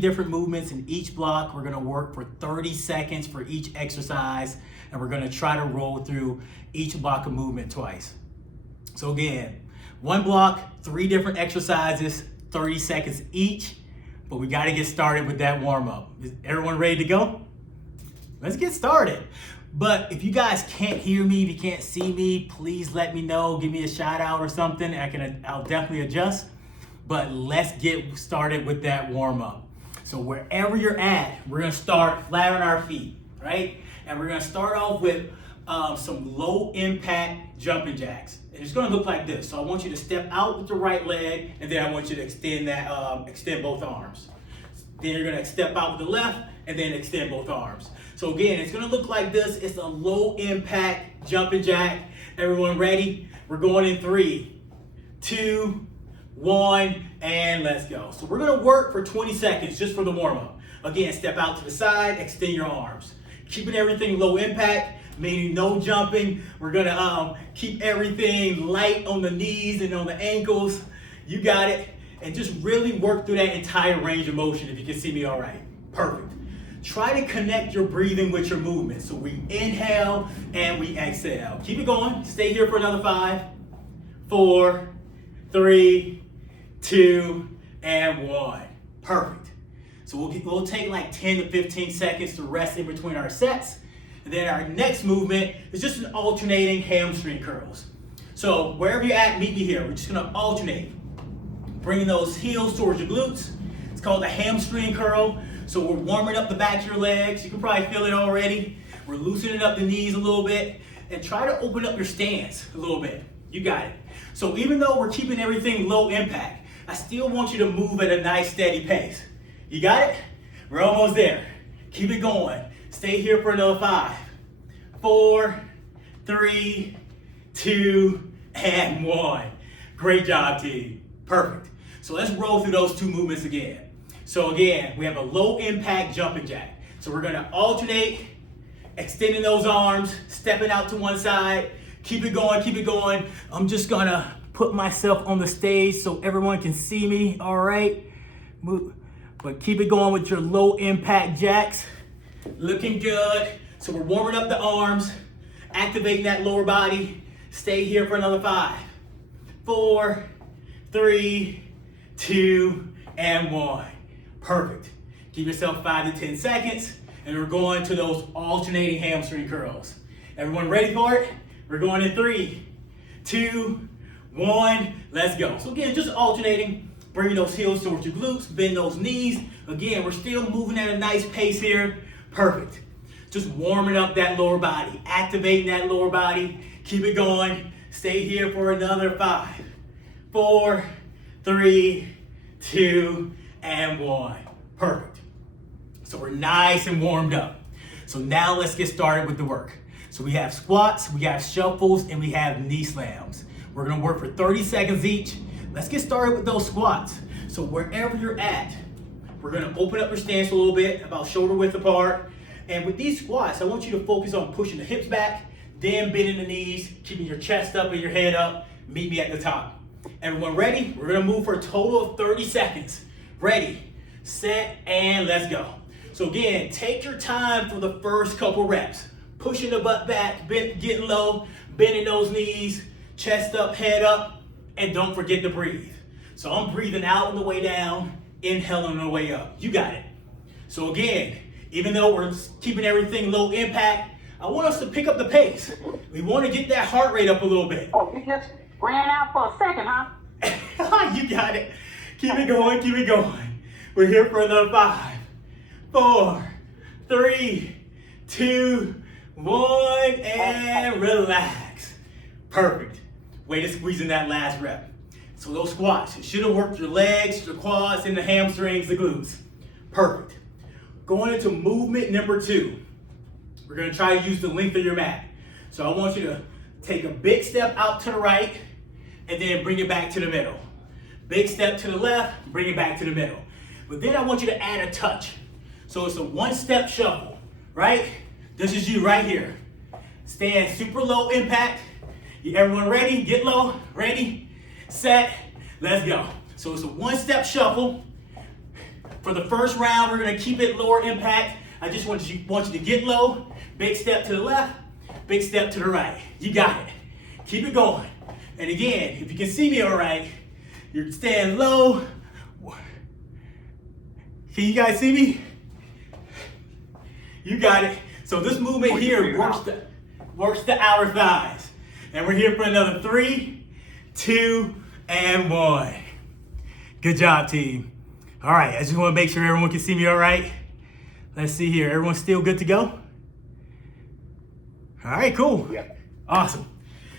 different movements in each block. We're gonna work for 30 seconds for each exercise, and we're gonna try to roll through each block of movement twice. So again, one block, 3 different exercises, 30 seconds each, but we gotta get started with that warm up. Is everyone ready to go? Let's get started. But if you guys can't hear me, if you can't see me, please let me know, give me a shout out or something. I'll definitely adjust, but let's get started with that warm up. So wherever you're at, we're gonna start flat on our feet, right? And we're gonna start off with some low impact jumping jacks. And it's gonna look like this. So I want you to step out with the right leg, and then I want you to extend both arms. Then you're gonna step out with the left, and then extend both arms. So again, it's gonna look like this. It's a low impact jumping jack. Everyone ready? We're going in 3, 2, 1, and let's go. So we're gonna work for 20 seconds just for the warm up. Again, step out to the side, extend your arms. Keeping everything low impact, meaning no jumping. We're gonna keep everything light on the knees and on the ankles. You got it. And just really work through that entire range of motion if you can see me all right. Perfect. Try to connect your breathing with your movement. So we inhale and we exhale. Keep it going. Stay here for another 5, 4, 3, 2, and 1. Perfect. So we'll take like 10 to 15 seconds to rest in between our sets. And then our next movement is just an alternating hamstring curls. So wherever you're at, meet me here. We're just gonna alternate. Bringing those heels towards your glutes. It's called a hamstring curl. So we're warming up the back of your legs. You can probably feel it already. We're loosening up the knees a little bit. And try to open up your stance a little bit. You got it. So even though we're keeping everything low impact, I still want you to move at a nice steady pace. You got it? We're almost there. Keep it going. Stay here for another 5, 4, 3, 2, and 1. Great job, team. Perfect. So let's roll through those 2 movements again. So again, we have a low impact jumping jack. So we're gonna alternate, extending those arms, stepping out to one side. Keep it going, keep it going. I'm just gonna put myself on the stage so everyone can see me, all right? But keep it going with your low impact jacks. Looking good. So we're warming up the arms, activating that lower body. Stay here for another 5, 4, 3, 2, and 1. Perfect. Give yourself 5 to 10 seconds, and we're going to those alternating hamstring curls. Everyone ready for it? We're going in 3, 2, 1, let's go. So again, just alternating, bringing those heels towards your glutes, bend those knees. Again, we're still moving at a nice pace here. Perfect. Just warming up that lower body, activating that lower body. Keep it going. Stay here for another 5, 4, 3, 2, and 1. Perfect. So we're nice and warmed up. So now let's get started with the work. So we have squats, we have shuffles, and we have knee slams. We're gonna work for 30 seconds each. Let's get started with those squats. So wherever you're at, we're gonna open up your stance a little bit, about shoulder width apart. And with these squats, I want you to focus on pushing the hips back, then bending the knees, keeping your chest up and your head up. Meet me at the top. Everyone ready? We're gonna move for a total of 30 seconds. Ready, set, and let's go. So again, take your time for the first couple reps. Pushing the butt back, getting low, bending those knees, chest up, head up, and don't forget to breathe. So I'm breathing out on the way down, inhaling on the way up. You got it. So again, even though we're keeping everything low impact, I want us to pick up the pace. We want to get that heart rate up a little bit. Oh, you just ran out for a second, huh? You got it. Keep it going, keep it going. We're here for another 5, 4, 3, 2, 1, and relax. Perfect. Way to squeeze in that last rep. So those squats, it should have worked your legs, your quads, and the hamstrings, the glutes. Perfect. Going into movement number 2. We're gonna try to use the length of your mat. So I want you to take a big step out to the right, and then bring it back to the middle. Big step to the left, bring it back to the middle. But then I want you to add a touch. So it's a 1-step shuffle, right? This is you right here. Stand super low impact. Everyone ready? Get low, ready, set, let's go. So it's a 1-step shuffle. For the first round, we're gonna keep it lower impact. I just want you to get low, big step to the left, big step to the right. You got it. Keep it going. And again, if you can see me all right, you're staying low. Can you guys see me? You got it. So this movement here works the outer thighs. And we're here for another 3, 2, and 1. Good job, team. All right, I just want to make sure everyone can see me all right. Let's see here. Everyone's still good to go? All right, cool. Yeah. Awesome.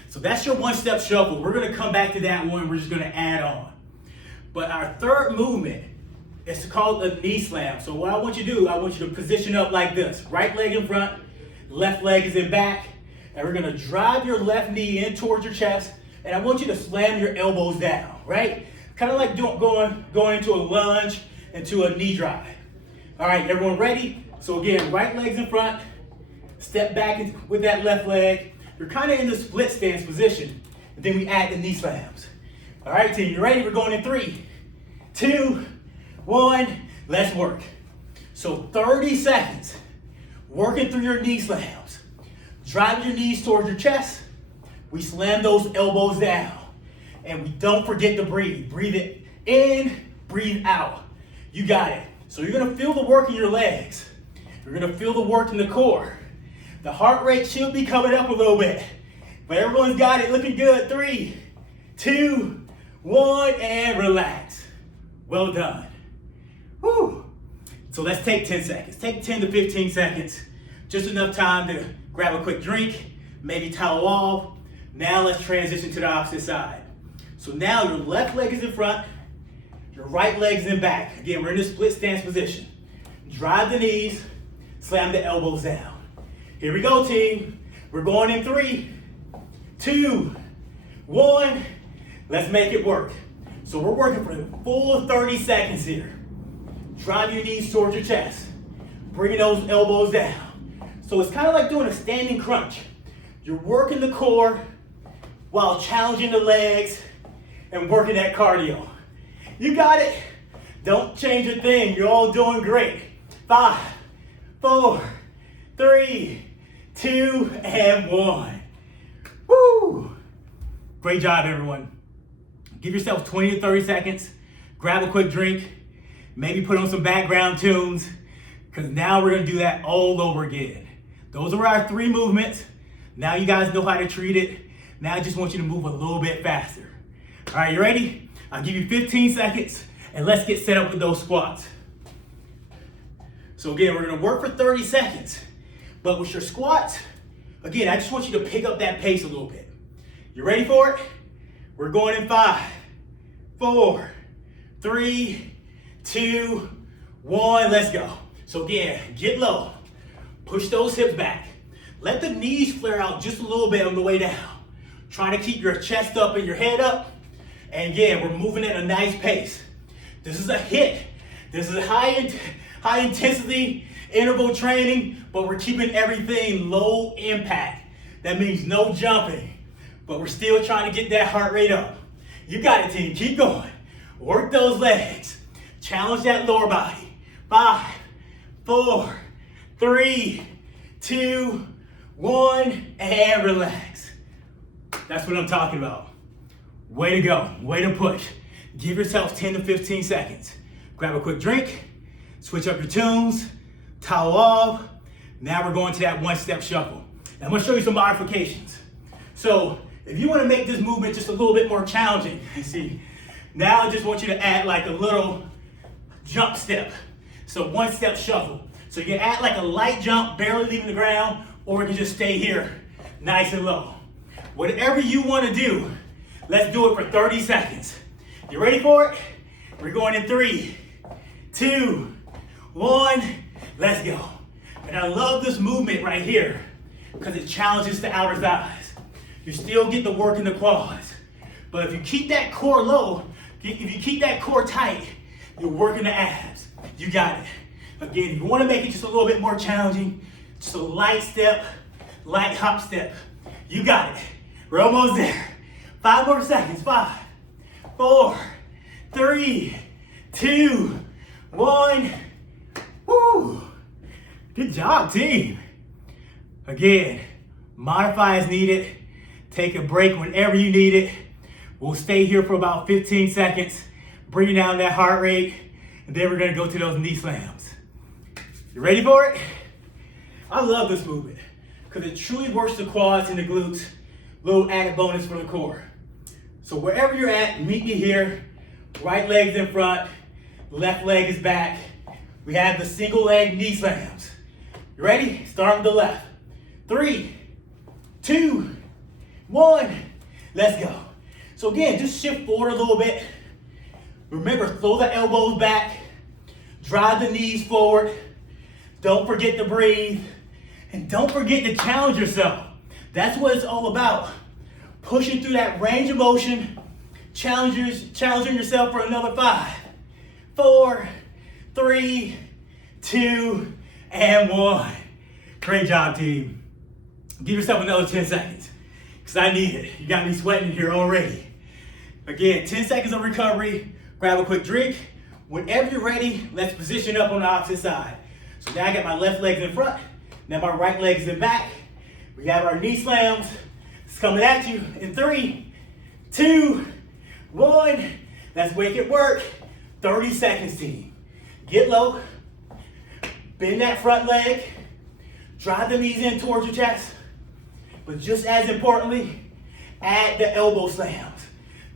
So that's your one-step shuffle. We're going to come back to that one. We're just going to add on. But our third movement is called a knee slam. So what I want you to do, I want you to position up like this. Right leg in front, left leg is in back. And we're going to drive your left knee in towards your chest. And I want you to slam your elbows down, right? Kind of like going into a lunge, into a knee drive. All right, everyone ready? So again, right leg's in front, step back with that left leg. You're kind of in the split stance position. And then we add the knee slams. All right, team, you ready? We're going in 3, 2, 1, let's work. So 30 seconds, working through your knee slams. Driving your knees towards your chest. We slam those elbows down. And we don't forget to breathe. Breathe it in, breathe out. You got it. So you're gonna feel the work in your legs. You're gonna feel the work in the core. The heart rate should be coming up a little bit. But everyone's got it, looking good. 3, 2, 1, and relax. Well done. Whew. So let's take 10 seconds. Take 10 to 15 seconds. Just enough time to grab a quick drink, maybe towel off. Now let's transition to the opposite side. So now your left leg is in front, your right leg is in back. Again, we're in this split stance position. Drive the knees, slam the elbows down. Here we go, team. We're going in 3, 2, 1. Let's make it work. So we're working for the full 30 seconds here. Drive your knees towards your chest. Bringing those elbows down. So it's kind of like doing a standing crunch. You're working the core while challenging the legs and working that cardio. You got it. Don't change a thing. You're all doing great. 5, 4, 3, 2, and 1. Woo! Great job, everyone. Give yourself 20 to 30 seconds. Grab a quick drink. Maybe put on some background tunes, because now we're going to do that all over again. Those are our 3 movements. Now you guys know how to treat it. Now I just want you to move a little bit faster. All right, you ready? I'll give you 15 seconds, and let's get set up with those squats. So again, we're going to work for 30 seconds. But with your squats, again, I just want you to pick up that pace a little bit. You ready for it? We're going in 5, 4, 3, 2, 1. Let's go. So again, get low. Push those hips back. Let the knees flare out just a little bit on the way down. Try to keep your chest up and your head up. And again, we're moving at a nice pace. This is a HIIT. This is a high intensity interval training, but we're keeping everything low impact. That means no jumping, but we're still trying to get that heart rate up. You got it, team. Keep going. Work those legs. Challenge that lower body. 5, 4, 3, 2, 1, and relax. That's what I'm talking about. Way to go. Way to push. Give yourself 10 to 15 seconds. Grab a quick drink. Switch up your tunes. Towel off. Now we're going to that one-step shuffle. Now I'm going to show you some modifications. So if you want to make this movement just a little bit more challenging, see, now I just want you to add like a little jump step. So one-step shuffle. So you can add like a light jump, barely leaving the ground, or you can just stay here, nice and low. Whatever you want to do, let's do it for 30 seconds. You ready for it? We're going in 3, 2, 1, let's go. And I love this movement right here because it challenges the outer thighs. You still get the work in the quads. But if you keep that core low, if you keep that core tight, you're working the abs. You got it. Again, if you want to make it just a little bit more challenging, just a light step, light hop step. You got it. We're almost there. 5 more seconds. 5, 4, 3, 2, 1. Woo! Good job, team. Again, modify as needed. Take a break whenever you need it. We'll stay here for about 15 seconds, bring down that heart rate, and then we're gonna go to those knee slams. You ready for it? I love this movement because it truly works the quads and the glutes. Little added bonus for the core. So wherever you're at, meet me here. Right leg's in front, left leg is back. We have the single leg knee slams. You ready? Start with the left. 3, 2, 1. Let's go. So again, just shift forward a little bit. Remember, throw the elbows back. Drive the knees forward. Don't forget to breathe. And don't forget to challenge yourself. That's what it's all about. Pushing through that range of motion. Challenging yourself for another 5, 4, 3, 2, and 1. Great job, team. Give yourself another 10 seconds. Because I need it. You got me sweating here already. Again, 10 seconds of recovery. Grab a quick drink. Whenever you're ready, let's position up on the opposite side. So now I got my left leg in front. Now my right leg is in back. We have our knee slams. It's coming at you in 3, 2, 1. Let's make it work. 30 seconds, team. Get low. Bend that front leg. Drive the knees in towards your chest. But just as importantly, add the elbow slams.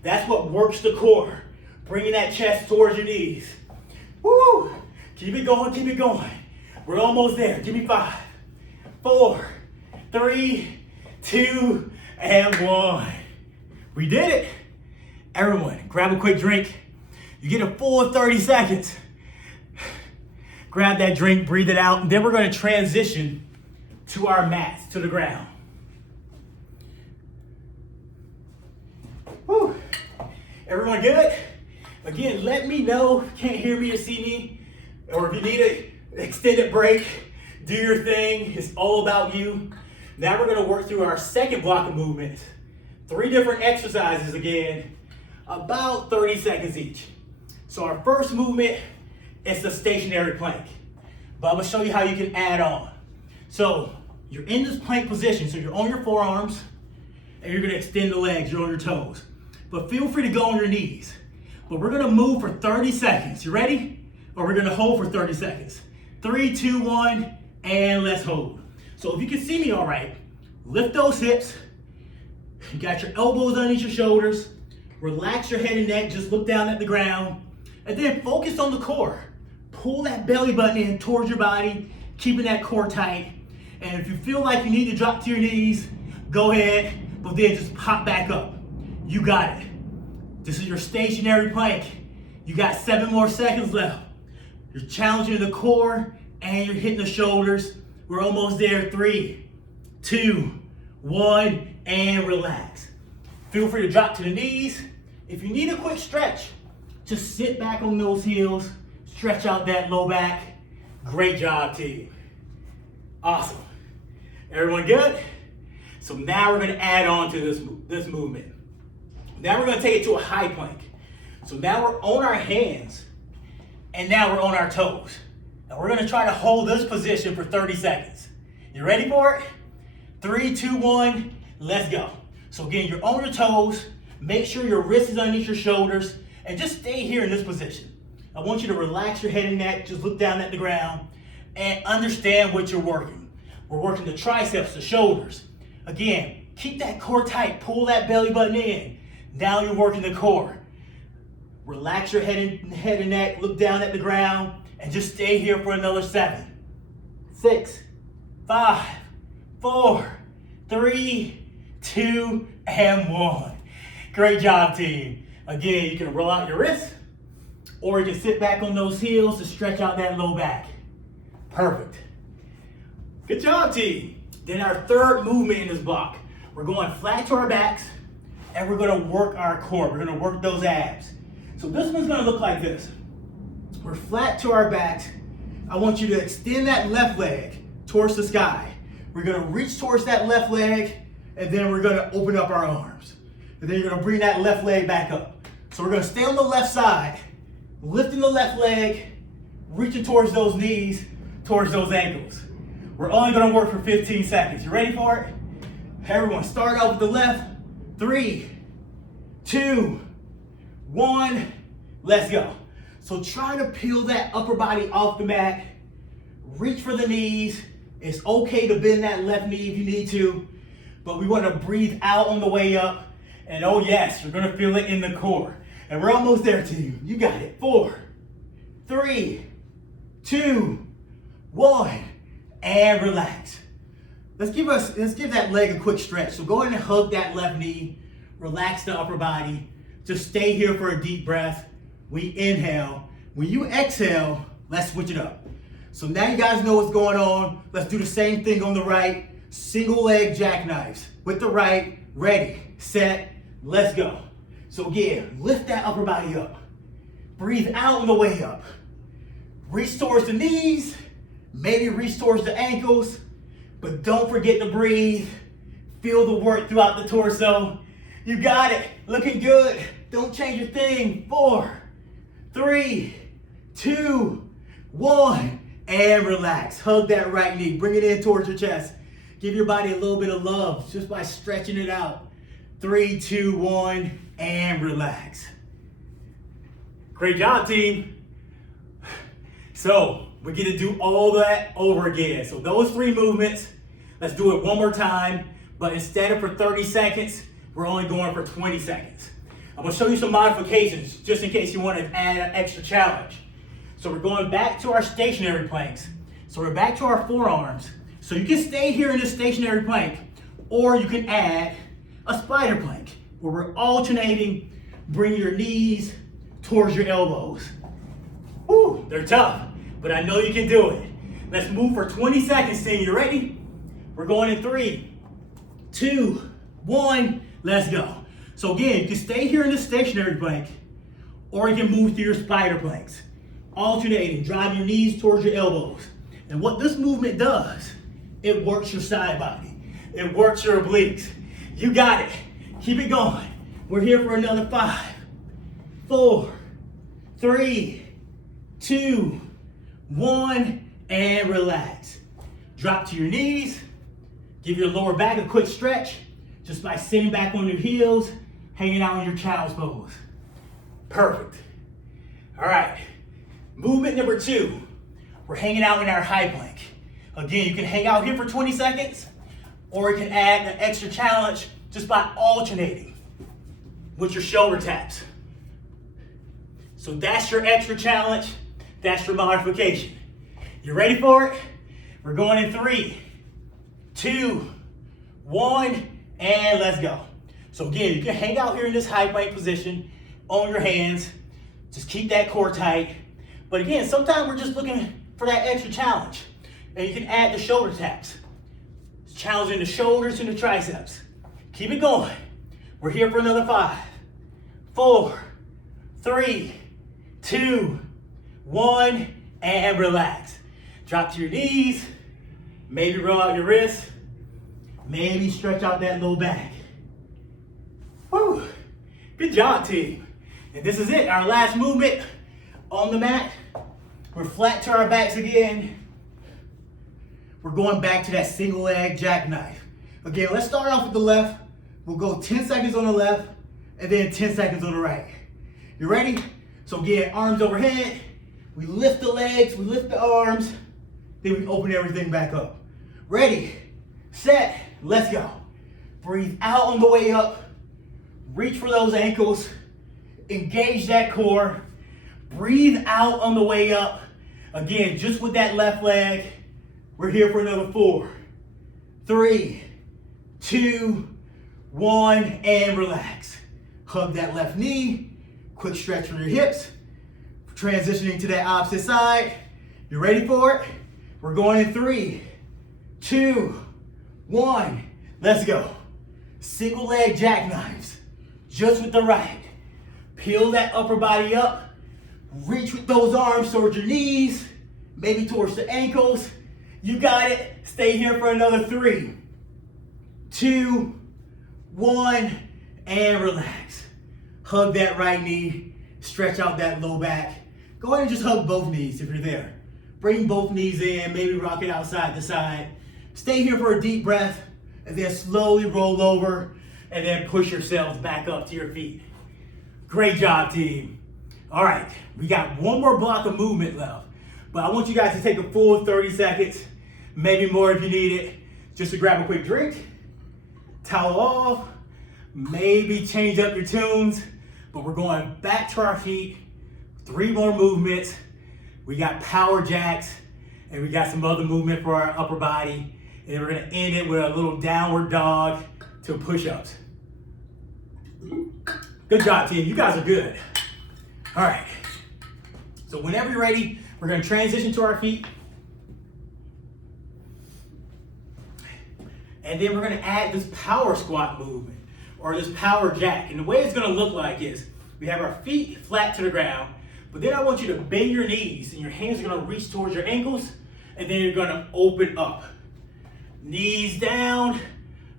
That's what works the core. Bringing that chest towards your knees. Woo! Keep it going, keep it going. We're almost there. Give me 5, 4, 3, 2, and 1. We did it. Everyone, grab a quick drink. You get a full 30 seconds. Grab that drink, breathe it out, and then we're going to transition to our mats, to the ground. Woo. Everyone good? Again, let me know if you can't hear me or see me, or if you need an extended break, do your thing. It's all about you. Now we're going to work through our second block of movements. 3 different exercises again, about 30 seconds each. So our first movement is the stationary plank. But I'm going to show you how you can add on. So you're in this plank position, so you're on your forearms, and you're going to extend the legs, you're on your toes. But feel free to go on your knees. But we're going to move for 30 seconds. You ready? Or we're going to hold for 30 seconds. 3, 2, 1, and let's hold. So if you can see me all right, lift those hips. You got your elbows underneath your shoulders. Relax your head and neck. Just look down at the ground. And then focus on the core. Pull that belly button in towards your body, keeping that core tight. And if you feel like you need to drop to your knees, go ahead, but then just pop back up. You got it. This is your stationary plank. You got 7 more seconds left. You're challenging the core and you're hitting the shoulders. We're almost there. 3, 2, 1, and relax. Feel free to drop to the knees. If you need a quick stretch, just sit back on those heels, stretch out that low back. Great job, team. Awesome. Everyone good? So now we're going to add on to this movement. Now we're going to take it to a high plank. So now we're on our hands, and now we're on our toes. And we're going to try to hold this position for 30 seconds. You ready for it? 3, 2, 1, let's go. So again, you're on your toes. Make sure your wrist is underneath your shoulders, and just stay here in this position. I want you to relax your head and neck, just look down at the ground, and understand what you're working. We're working the triceps, the shoulders. Again, keep that core tight, pull that belly button in. Now you're working the core. Relax your head and neck, look down at the ground, and just stay here for another 7, 6, 5, 4, 3, 2, and 1. Great job, team. Again, you can roll out your wrists, or you can sit back on those heels to stretch out that low back. Perfect. Good job, team. Then our third movement in this block, we're going flat to our backs, and we're going to work our core. We're going to work those abs. So this one's going to look like this. We're flat to our backs. I want you to extend that left leg towards the sky. We're going to reach towards that left leg, and then we're going to open up our arms. And then you're going to bring that left leg back up. So we're going to stay on the left side, lifting the left leg, reaching towards those knees, towards those ankles. We're only gonna work for 15 seconds. You ready for it? Everyone, start out with the left. 3, 2, 1, let's go. So try to peel that upper body off the mat. Reach for the knees. It's okay to bend that left knee if you need to, but we want to breathe out on the way up. And oh yes, you're gonna feel it in the core. And we're almost there, team. You got it. 4, 3, 2, 1, and relax. Let's give that leg a quick stretch. So go ahead and hug that left knee, relax the upper body. Just stay here for a deep breath. We inhale. When you exhale, let's switch it up. So now you guys know what's going on. Let's do the same thing on the right. Single leg jackknives with the right. Ready, set, let's go. So again, lift that upper body up. Breathe out on the way up. Reach towards the knees, maybe reach towards the ankles, but don't forget to breathe. Feel the work throughout the torso. You got it, looking good. Don't change a thing. 4, 3, 2, 1, and relax. Hug that right knee, bring it in towards your chest. Give your body a little bit of love just by stretching it out. 3, 2, 1, and relax. Great job, team. So we get to do all that over again. So those 3 movements, let's do it one more time, but instead of for 30 seconds, we're only going for 20 seconds. I'm gonna show you some modifications just in case you want to add an extra challenge. So we're going back to our stationary planks. So we're back to our forearms. So you can stay here in the stationary plank, or you can add a spider plank where we're alternating, bring your knees towards your elbows. Woo, they're tough, but I know you can do it. Let's move for 20 seconds, team. You ready? We're going in 3, 2, 1, let's go. So again, you can stay here in the stationary plank, or you can move to your spider planks. Alternating, drive your knees towards your elbows. And what this movement does, it works your side body. It works your obliques. You got it. Keep it going. We're here for another 5, 4, 3, 2, 1, and relax. Drop to your knees. Give your lower back a quick stretch just by sitting back on your heels, hanging out in your child's pose. Perfect. All right. Movement number 2. We're hanging out in our high plank. Again, you can hang out here for 20 seconds, or you can add an extra challenge just by alternating with your shoulder taps. So that's your extra challenge. That's your modification. You ready for it? We're going in 3, 2, 1, and let's go. So again, you can hang out here in this high plank position on your hands. Just keep that core tight. But again, sometimes we're just looking for that extra challenge. And you can add the shoulder taps. Challenging the shoulders and the triceps. Keep it going. We're here for another 5, 4, 3, 2, 1, and relax. Drop to your knees. Maybe roll out your wrists. Maybe stretch out that low back. Woo. Good job, team. And this is it, our last movement on the mat. We're flat to our backs again. We're going back to that single leg jackknife. Again, let's start off with the left. We'll go 10 seconds on the left and then 10 seconds on the right. You ready? So again, arms overhead. We lift the legs, we lift the arms, then we open everything back up. Ready, set, let's go. Breathe out on the way up. Reach for those ankles. Engage that core. Breathe out on the way up. Again, just with that left leg. We're here for another 4, 3, 2, 1, and relax. Hug that left knee. Quick stretch from your hips. Transitioning to that opposite side. You ready for it? We're going in 3, 2, 1. Let's go. Single leg jackknives. Just with the right. Peel that upper body up. Reach with those arms towards your knees. Maybe towards the ankles. You got it. Stay here for another 3, 2, 1, and relax. Hug that right knee. Stretch out that low back. Go go ahead and just hug both knees if you're there. Bring both knees in, maybe rock it out side to side. Stay here for a deep breath, and then slowly roll over, and then push yourselves back up to your feet. Great job, team. All right, we got one more block of movement left, but I want you guys to take a full 30 seconds, maybe more if you need it, just to grab a quick drink, towel off, maybe change up your tunes, but we're going back to our feet. 3 more movements. We got power jacks, and we got some other movement for our upper body. And then we're gonna end it with a little downward dog to push-ups. Good job, team. You guys are good. All right. So whenever you're ready, we're gonna transition to our feet. And then we're gonna add this power squat movement, or this power jack. And the way it's gonna look like is, we have our feet flat to the ground, but then I want you to bend your knees, and your hands are gonna reach towards your ankles, and then you're gonna open up. Knees down,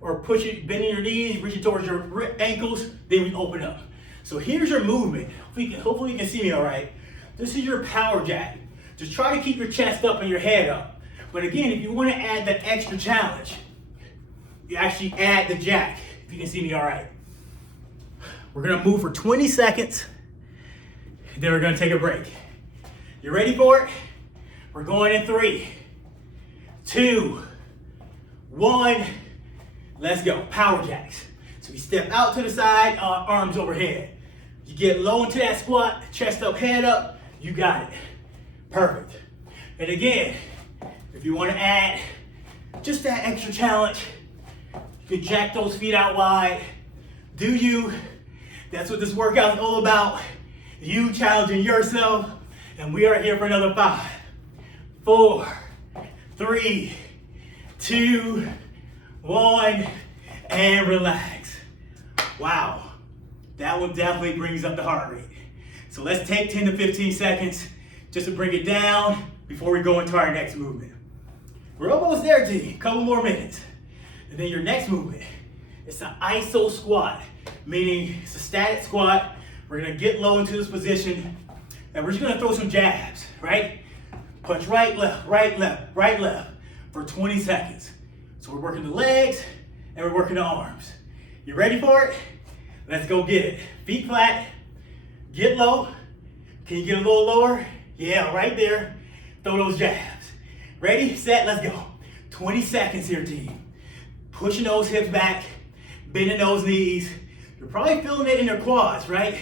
or bending your knees, reaching towards your ankles, then we open up. So here's your movement. Hopefully you can see me all right. This is your power jack. Just try to keep your chest up and your head up. But again, if you wanna add the extra challenge, you actually add the jack, if you can see me all right. We're gonna move for 20 seconds, then we're gonna take a break. You ready for it? We're going in 3, 2, 1, let's go. Power jacks. So we step out to the side, arms overhead. You get low into that squat, chest up, head up, you got it. Perfect. And again, if you want to add just that extra challenge, you can jack those feet out wide. Do you? That's what this workout is all about. You challenging yourself, and we are here for another 5, 4, 3, 2, 1, and relax. Wow, that one definitely brings up the heart rate. So let's take 10 to 15 seconds just to bring it down before we go into our next movement. We're almost there, team. Couple more minutes. And then your next movement, it's an iso squat, meaning it's a static squat. We're gonna get low into this position, and we're just gonna throw some jabs, right? Punch right, left, right, left, right, left for 20 seconds. So we're working the legs, and we're working the arms. You ready for it? Let's go get it. Feet flat, get low. Can you get a little lower? Yeah, right there. Throw those jabs. Ready, set, let's go. 20 seconds here, team. Pushing those hips back, bending those knees. You're probably feeling it in your quads, right?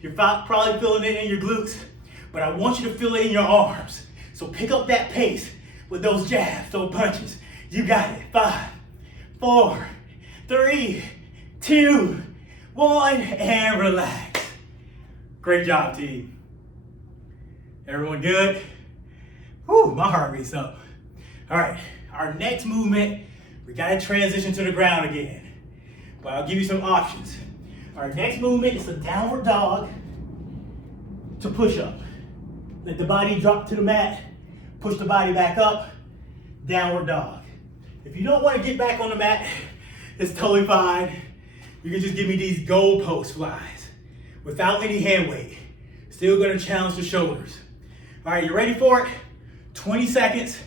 You're probably feeling it in your glutes, but I want you to feel it in your arms. So pick up that pace with those jabs, those punches. You got it. 5, 4, 3, 2, 1, and relax. Great job, team. Everyone good? Whew, my heart rate's up. All right, our next movement, we gotta transition to the ground again. But I'll give you some options. Our next movement is a downward dog to push up. Let the body drop to the mat, push the body back up, downward dog. If you don't want to get back on the mat, it's totally fine. You can just give me these goalpost flies without any hand weight. Still gonna challenge the shoulders. All right, you ready for it? 20 seconds,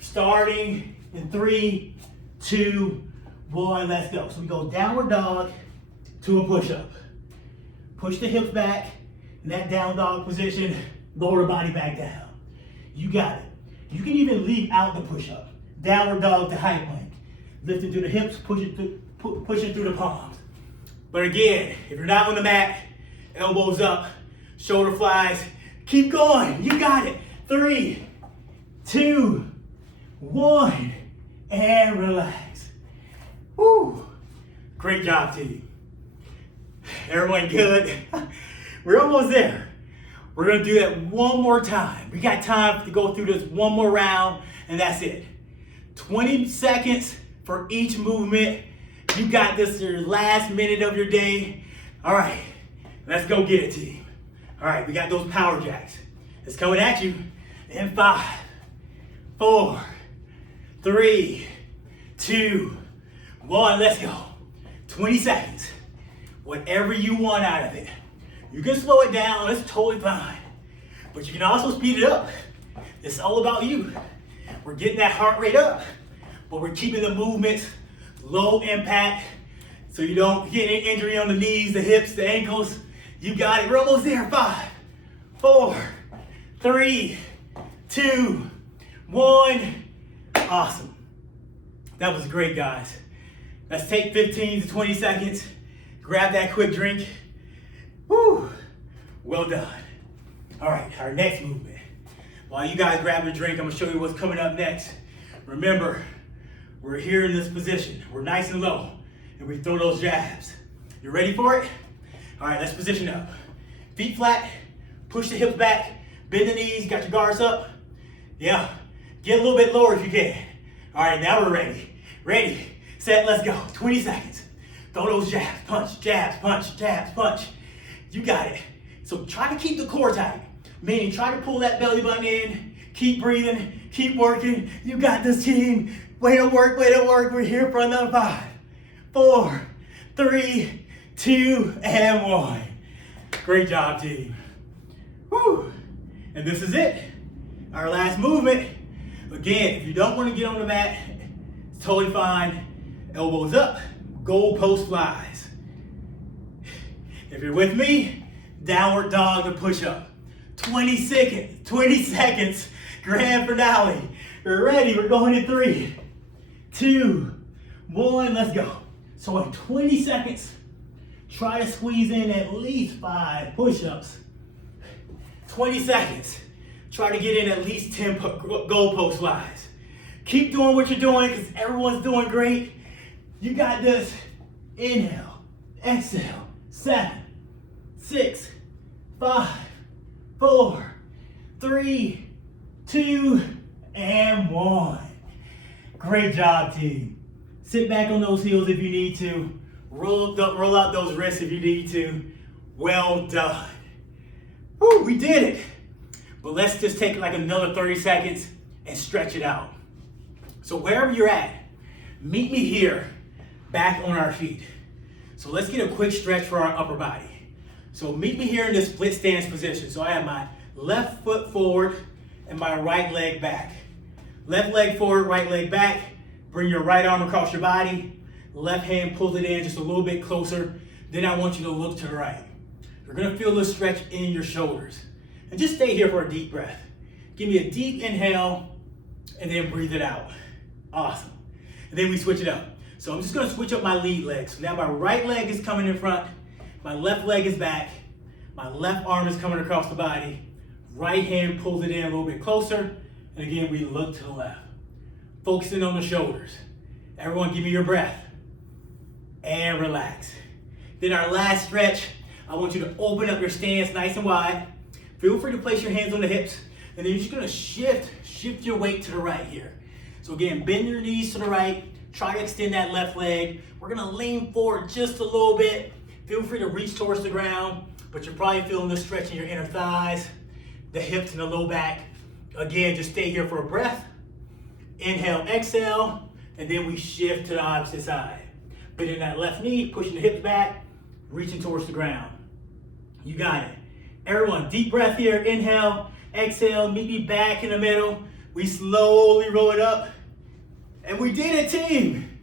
starting in 3, 2, 1, let's go. So we go downward dog to a push-up. Push the hips back in that down dog position, lower the body back down. You got it. You can even leave out the push-up. Downward dog to high plank. Lifting through the hips, pushing through the palms. But again, if you're not on the mat, elbows up, shoulder flies, keep going. You got it. 3, 2, 1, and relax. Woo! Great job, team. Everyone good? We're almost there. We're gonna do that one more time. We got time to go through this one more round, and that's it. 20 seconds for each movement. You got this, your last minute of your day. All right, let's go get it, team. All right, we got those power jacks. It's coming at you in 5, 4, 3, 2, 1, let's go. 20 seconds. Whatever you want out of it. You can slow it down, that's totally fine. But you can also speed it up. It's all about you. We're getting that heart rate up, but we're keeping the movements low impact so you don't get any injury on the knees, the hips, the ankles. You got it. We're almost there. 5, 4, 3, 2, 1. Awesome. That was great, guys. Let's take 15 to 20 seconds. Grab that quick drink. Woo! Well done. All right, our next movement. While you guys grab your drink, I'm gonna show you what's coming up next. Remember, we're here in this position. We're nice and low, and we throw those jabs. You ready for it? All right, let's position up. Feet flat, push the hips back, bend the knees, got your guards up. Yeah, get a little bit lower if you can. All right, now we're ready. Ready, set, let's go. 20 seconds. Throw those jabs, punch, jabs, punch, jabs, punch. You got it. So try to keep the core tight, meaning try to pull that belly button in, keep breathing, keep working. You got this, team. Way to work, way to work. We're here for another 5, 4, 3, 2, and 1. Great job, team. Woo! And this is it. Our last movement. Again, if you don't want to get on the mat, it's totally fine. Elbows up, goalpost flies. If you're with me, downward dog to push up. 20 seconds, grand finale. We're ready, we're going in 3, 2, 1, let's go. So in 20 seconds, try to squeeze in at least 5 push-ups. 20 seconds, try to get in at least 10 goalpost flies. Keep doing what you're doing because everyone's doing great. You got this. Inhale, exhale, 7, 6, 5, 4, 3, 2, and 1. Great job, team. Sit back on those heels if you need to. Roll out those wrists if you need to. Well done. Woo, we did it. But let's just take like another 30 seconds and stretch it out. So wherever you're at, meet me here, back on our feet. So let's get a quick stretch for our upper body. So meet me here in this split stance position. So I have my left foot forward and my right leg back. Left leg forward, right leg back. Bring your right arm across your body. Left hand pulls it in just a little bit closer. Then I want you to look to the right. You're gonna feel this stretch in your shoulders. And just stay here for a deep breath. Give me a deep inhale and then breathe it out. Awesome. And then we switch it up. So I'm just gonna switch up my lead leg. So now my right leg is coming in front, my left leg is back, my left arm is coming across the body, right hand pulls it in a little bit closer, and again, we look to the left. Focusing on the shoulders. Everyone give me your breath. And relax. Then our last stretch, I want you to open up your stance nice and wide. Feel free to place your hands on the hips, and then you're just gonna shift your weight to the right here. So again, bend your knees to the right, try to extend that left leg. We're gonna lean forward just a little bit. Feel free to reach towards the ground, but you're probably feeling the stretch in your inner thighs, the hips and the low back. Again, just stay here for a breath. Inhale, exhale, and then we shift to the opposite side. Bending that left knee, pushing the hips back, reaching towards the ground. You got it. Everyone, deep breath here. Inhale, exhale, meet me back in the middle. We slowly roll it up. And we did it, team.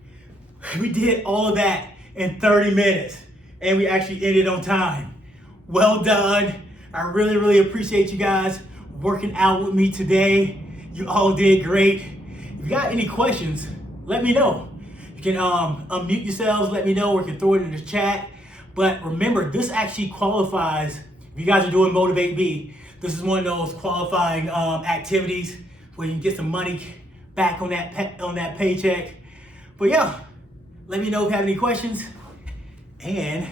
We did all of that in 30 minutes. And we actually ended on time. Well done. I really, really appreciate you guys working out with me today. You all did great. If you got any questions, let me know. You can unmute yourselves, let me know, or you can throw it in the chat. But remember, this actually qualifies, if you guys are doing Motivate Me, this is one of those qualifying activities where you can get some money back on that paycheck. But yeah, let me know if you have any questions. And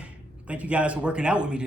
thank you guys for working out with me today.